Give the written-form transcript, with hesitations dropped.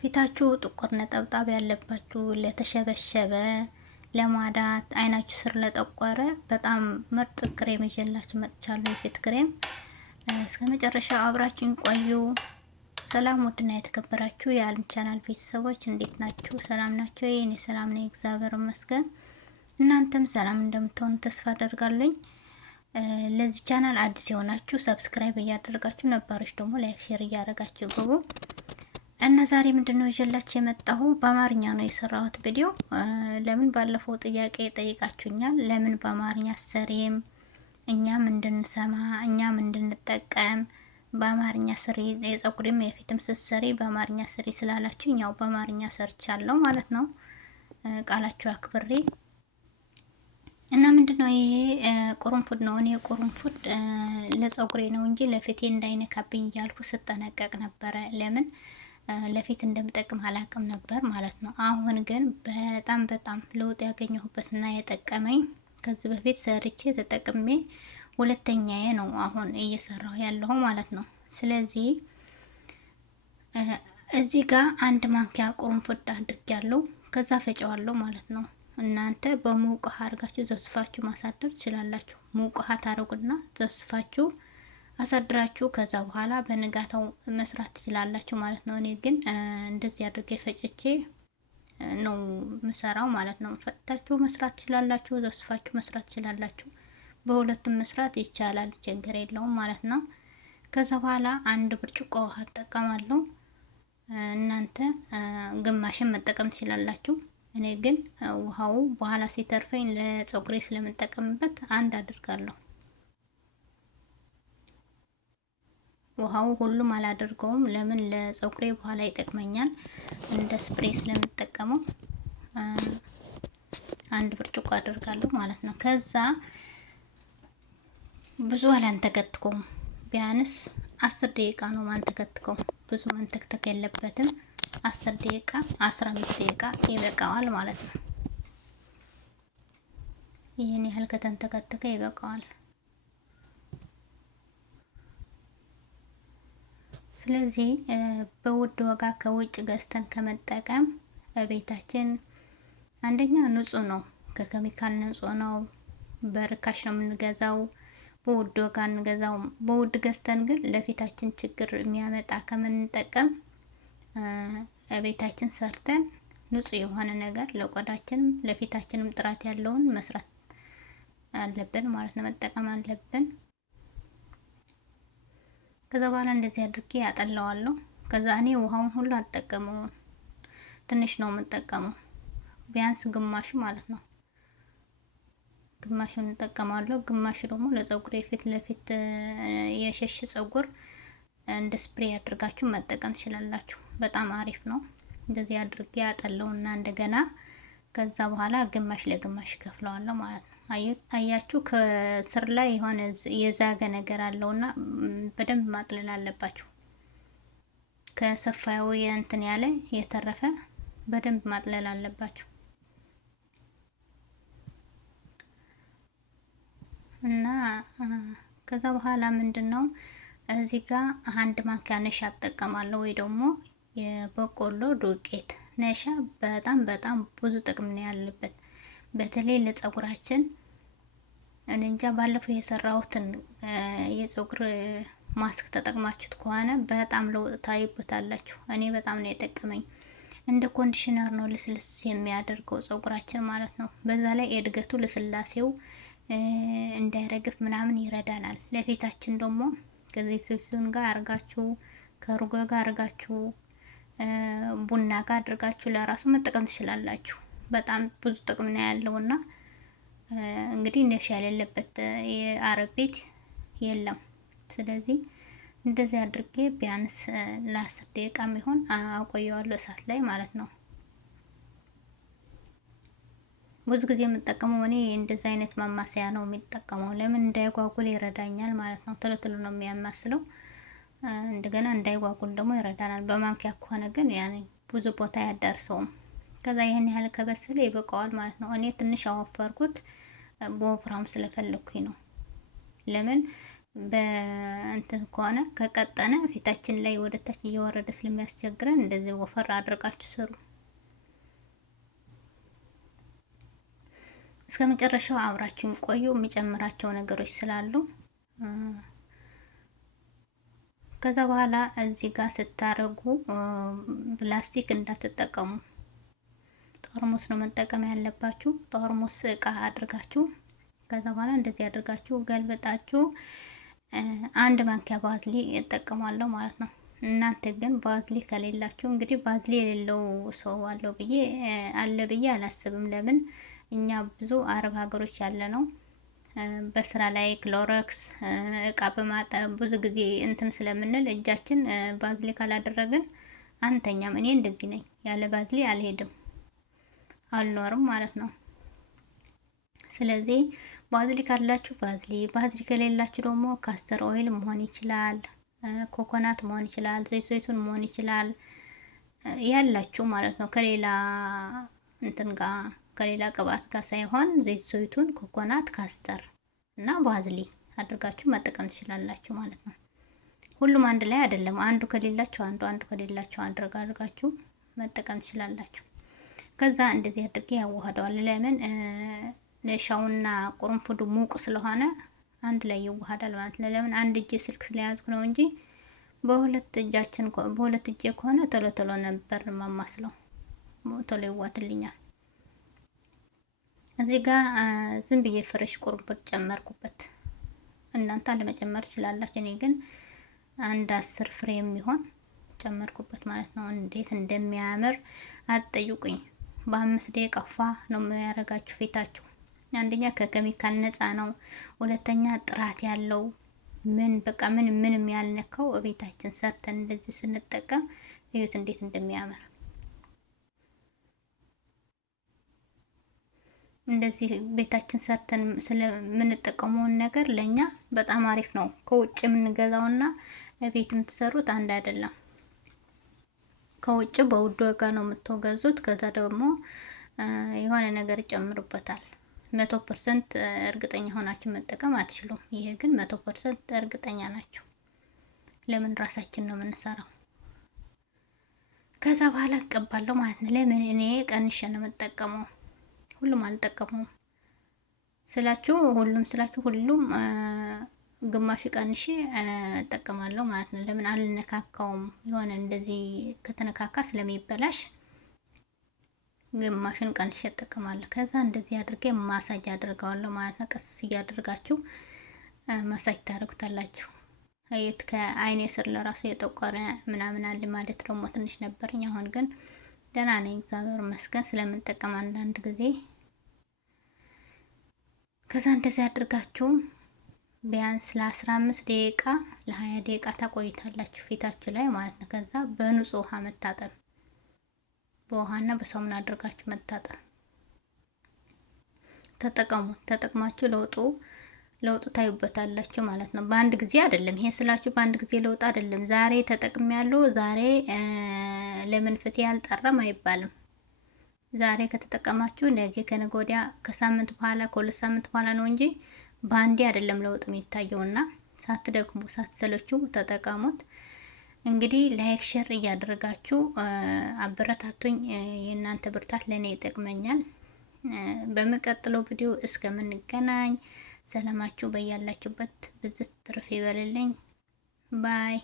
ፊታችሁ ጥቁር ነጠብጣብ ያለባችሁ፣ ለተሸበሸበ፣ ለማዳት፣ አይናችሁ ስር ለጠቆረ በጣም ምርጥ ክሬም ይዤላችሁ መጥቻለሁ። የፊት ክሬም እስከ መጨረሻው አብራችሁን ቆዩ። ሰላም ውድና የተከበራችሁ የዓለም ቻናል ቤተሰቦች እንዴት ናችሁ? ሰላም ናችሁ? እኔ ሰላም ነኝ፣ እግዚአብሔር ይመስገን። እናንተም ሰላም እንደምትሆኑ ተስፋ አደርጋለሁ። ለዚህ ቻናል አዲስ የሆናችሁ ሰብስክራይብ እያደረጋችሁ፣ ነባሮች ደግሞ ላይክ ሼር እያደረጋችሁ ግቡ። እና ዛሬ ምንድነው ይዤላችሁ የመጣሁ በአማርኛ ነው የሰራሁት ቪዲዮ። ለምን ባለፈው ጥያቄ ጠይቃችሁኛል፣ ለምን በአማርኛ ሰሪም እኛም እንድንሰማ እኛም እንድንጠቀም በአማርኛ ስሪ፣ የፀጉሬም የፊትም ስትሰሪ በአማርኛ ስሪ ስላላችሁ ያው በአማርኛ ሰርቻለሁ ማለት ነው፣ ቃላችሁ አክብሬ። እና ምንድነው ይሄ ቁርንፉድ ነው። እኔ ቁርንፉድ ለፀጉሬ ነው እንጂ ለፊቴ እንዳይነካብኝ እያልኩ ስጠነቀቅ ነበረ። ለምን ለፊት እንደምጠቅም አላቅም ነበር ማለት ነው። አሁን ግን በጣም ለውጥ ያገኘሁበትና የጠቀመኝ ከዚህ በፊት ሰርቼ ተጠቅሜ ሁለተኛዬ ነው አሁን እየሰራሁ ያለሁ ማለት ነው። ስለዚህ እዚህ ጋር አንድ ማንኪያ ቁርንፉድ አድርጌያለሁ። ከዛ ፈጨዋለሁ ማለት ነው። እናንተ በሙቅ ውሃ አድርጋችሁ ዘስፋችሁ ማሳደር ትችላላችሁ። ሙቅ ውሃ ታረጉና ዘስፋችሁ አሳድራችሁ ከዛ በኋላ በንጋታው መስራት ትችላላችሁ ማለት ነው። እኔ ግን እንደዚህ አድርጌ ፈጭቼ ነው ምሰራው ማለት ነው። ፈጭታችሁ መስራት ትችላላችሁ፣ ዘስፋችሁ መስራት ትችላላችሁ። በሁለቱም መስራት ይቻላል፣ ችግር የለውም ማለት ነው። ከዛ በኋላ አንድ ብርጭቆ ውሃ እጠቀማለሁ። እናንተ ግማሽን መጠቀም ትችላላችሁ። እኔ ግን ውሃው በኋላ ሲተርፈኝ ለፀጉሬ ስለምጠቀምበት አንድ አድርጋለሁ። ውሃው ሁሉም አላደርገውም። ለምን ለፀጉሬ በኋላ ይጠቅመኛል እንደ ስፕሬ ስለምጠቀመው አንድ ብርጭቆ አደርጋለሁ ማለት ነው። ከዛ ብዙ አላንተከትከውም፣ ቢያንስ 10 ደቂቃ ነው ማንተከትከው። ብዙ ማንተክተክ የለበትም። 10 ደቂቃ 15 ደቂቃ ይበቃዋል ማለት ነው። ይህን ያህል ከተንተከተከ ይበቃዋል። ስለዚህ በውድ ዋጋ ከውጭ ገዝተን ከመጠቀም ቤታችን አንደኛ ንጹህ ነው፣ ከኬሚካል ንጹህ ነው። በርካሽ ነው የምንገዛው፣ በውድ ዋጋ እንገዛው። በውድ ገዝተን ግን ለፊታችን ችግር የሚያመጣ ከምንጠቀም ቤታችን ሰርተን ንጹህ የሆነ ነገር ለቆዳችንም ለፊታችንም ጥራት ያለውን መስራት አለብን ማለት ነው፣ መጠቀም አለብን። ከዛ በኋላ እንደዚህ አድርጌ ያጠላዋለሁ። ከዛ እኔ ውሃውን ሁሉ አልጠቀመውም፣ ትንሽ ነው የምጠቀመው፣ ቢያንስ ግማሽ ማለት ነው። ግማሹን እንጠቀማለሁ፣ ግማሽ ደግሞ ለፀጉሬ ፊት ለፊት የሸሽ ፀጉር እንደ ስፕሬይ አድርጋችሁ መጠቀም ትችላላችሁ። በጣም አሪፍ ነው። እንደዚህ አድርጌ ያጠላውና እንደገና ከዛ በኋላ ግማሽ ለግማሽ ከፍለዋለሁ ማለት ነው። አያችሁ ከስር ላይ የሆነ የዛገ ነገር አለውና በደንብ ማጥለል አለባችሁ። ከሰፋዩ እንትን ያለ የተረፈ በደንብ ማጥለል አለባችሁ። እና ከዛ በኋላ ምንድነው እዚህ ጋር አንድ ማንኪያ ነሻ እጠቀማለሁ፣ ወይ ደግሞ የበቆሎ ዱቄት። ነሻ በጣም ብዙ ጥቅም ነው ያለበት፣ በተለይ ለፀጉራችን። እንጃ ባለፈው የሰራሁትን የፀጉር ማስክ ተጠቅማችሁት ከሆነ በጣም ለውጥ ታዩበታላችሁ። እኔ በጣም ነው የጠቀመኝ። እንደ ኮንዲሽነር ነው ልስልስ የሚያደርገው ፀጉራችን ማለት ነው። በዛ ላይ እድገቱ ልስላሴው እንዳይረግፍ ምናምን ይረዳናል። ለፊታችን ደግሞ ከዚህ ሲሱን ጋር አርጋችሁ ከሩጎ ጋር አርጋችሁ ቡና ጋር አድርጋችሁ ለራሱ መጠቀም ትችላላችሁ። በጣም ብዙ ጥቅም ነው ያለውና እንግዲህ ነሻ የሌለበት የአረብ ቤት የለም። ስለዚህ እንደዚህ አድርጌ ቢያንስ ለ10 ደቂቃ የሚሆን አቆየዋለሁ እሳት ላይ ማለት ነው። ብዙ ጊዜ የምጠቀመው እኔ እንደዚህ አይነት ማማሰያ ነው የሚጠቀመው። ለምን እንዳይጓጉል ይረዳኛል ማለት ነው። ቶሎ ነው የሚያማስለው፣ እንደገና እንዳይጓጉል ደግሞ ይረዳናል። በማንኪያ ከሆነ ግን ያኔ ብዙ ቦታ ያዳርሰውም። ከዛ ይሄን ያህል ከበሰለ ይበቃዋል ማለት ነው። እኔ ትንሽ አወፈርኩት በወፍራም ስለፈለኩኝ ነው። ለምን በእንትን ከሆነ ከቀጠነ ፊታችን ላይ ወደ ታች እየወረደ ስለሚያስቸግረን እንደዚህ ወፈር አድርጋችሁ ስሩ። እስከ መጨረሻው አብራችሁን ቆዩ። የሚጨምራቸው ነገሮች ስላሉ ከዛ በኋላ እዚህ ጋር ስታረጉ ፕላስቲክ እንዳትጠቀሙ። ጠርሙስ ነው መጠቀም ያለባችሁ። ጠርሙስ እቃ አድርጋችሁ ከዛ በኋላ እንደዚህ አድርጋችሁ ገልብጣችሁ አንድ ማንኪያ ባዝሊ እጠቀማለሁ ማለት ነው። እናንተ ግን ባዝሊ ከሌላችሁ እንግዲህ ባዝሊ የሌለው ሰው አለ ብዬ አላስብም። ለምን እኛ ብዙ አረብ ሀገሮች ያለ ነው በስራ ላይ ክሎረክስ እቃ በማጠብ ብዙ ጊዜ እንትን ስለምንል እጃችን ባዝሊ ካላደረግን አንተኛም። እኔ እንደዚህ ነኝ፣ ያለ ባዝሊ አልሄድም አልኖርም ማለት ነው። ስለዚህ ባዝሊ ካላችሁ ባዝሊ ከሌላችሁ ደግሞ ካስተር ኦይል መሆን ይችላል፣ ኮኮናት መሆን ይችላል፣ ዘይቱን መሆን ይችላል ያላችሁ ማለት ነው። ከሌላ እንትን ጋር ከሌላ ቅባት ጋር ሳይሆን ዘይቱን፣ ኮኮናት፣ ካስተር እና ባዝሊ አድርጋችሁ መጠቀም ትችላላችሁ ማለት ነው። ሁሉም አንድ ላይ አይደለም። አንዱ ከሌላችሁ አንዱ ከሌላችሁ አድርጋችሁ መጠቀም ትችላላችሁ። ከዛ እንደዚህ አድርጌ ያዋህደዋል። ለምን ነሻውና ቁርንፉዱ ሙቅ ስለሆነ አንድ ላይ ይዋሃዳል ማለት ነው። ለምን አንድ እጄ ስልክ ስለያዝኩ ነው እንጂ በሁለት እጄ ከሆነ ቶሎ ነበር ማማስለው፣ ቶሎ ይዋድልኛል። እዚህ ጋር ዝም ብዬ ፍሬሽ ቁርንፉድ ጨመርኩበት። እናንተ አለመጨመር ትችላላችሁ። እኔ ግን አንድ 10 ፍሬ የሚሆን ጨመርኩበት ማለት ነው። እንዴት እንደሚያምር አትጠይቁኝ። በ5 ደቂቃ ፏ ነው የሚያረጋችሁ ፊታችሁ። አንደኛ ከኬሚካል ነፃ ነው፣ ሁለተኛ ጥራት ያለው ምንም ያልነካው ቤታችን ሰርተን እንደዚህ ስንጠቀም እዩት እንዴት እንደሚያምር። እንደዚህ ቤታችን ሰርተን ስለምንጠቀመውን ነገር ለኛ በጣም አሪፍ ነው። ከውጭ የምንገዛውና ቤት የምትሰሩት አንድ አይደለም። ከውጭ በውድ ዋጋ ነው የምትገዙት። ከዛ ደግሞ የሆነ ነገር ይጨምሩበታል። 100% እርግጠኛ ሆናችሁ መጠቀም አትችሉም። ይሄ ግን 100% እርግጠኛ ናችሁ። ለምን ራሳችን ነው የምንሰራው። ከዛ በኋላ እቀባለሁ ማለት ነው። ለምን እኔ ቀንሼ ነው የምጠቀመው። ሁሉም አልጠቀመውም ስላችሁ ሁሉም ግማሽ ቀንሼ እጠቀማለሁ ማለት ነው። ለምን አልነካካውም። የሆነ እንደዚህ ከተነካካ ስለሚበላሽ ግማሽን ቀንሼ እጠቀማለሁ። ከዛ እንደዚህ አድርጌ ማሳጅ አድርገዋለሁ ማለት ነው። ቀስ እያደረጋችሁ ማሳጅ ታደርጉታላችሁ። አየት ከአይኔ ስር ለራሱ የጠቆረ ምናምን አለ ማለት ደግሞ ትንሽ ነበርኝ። አሁን ግን ደህና ነኝ እግዚአብሔር ይመስገን ስለምንጠቀም አንዳንድ ጊዜ። ከዛ እንደዚህ አድርጋችሁ ቢያንስ ለ15 ደቂቃ ለ20 ደቂቃ ታቆይታላችሁ ፊታችሁ ላይ ማለት ነው። ከዛ በንጹህ ውሃ መታጠብ፣ በውሃና በሳሙና አድርጋችሁ መታጠብ ተጠቅማችሁ ለውጡ ታዩበታላችሁ ማለት ነው። በአንድ ጊዜ አይደለም። ይሄ ስላችሁ በአንድ ጊዜ ለውጥ አይደለም። ዛሬ ተጠቅሜያለሁ ዛሬ ለምን ፊቴ አልጠራም አይባልም። ዛሬ ከተጠቀማችሁ ነገ ከነገ ወዲያ ከሳምንት በኋላ ከሁለት ሳምንት በኋላ ነው እንጂ በአንዴ አይደለም ለውጥ የሚታየውና ሳትደክሙ ሳትሰለቹ ተጠቀሙት። እንግዲህ ላይክ ሼር እያደረጋችሁ አበረታቱኝ። የእናንተ ብርታት ለኔ ይጠቅመኛል። በሚቀጥለው ቪዲዮ እስከምንገናኝ ሰላማችሁ በያላችሁበት ብዝት ትርፍ ይበልልኝ። ባይ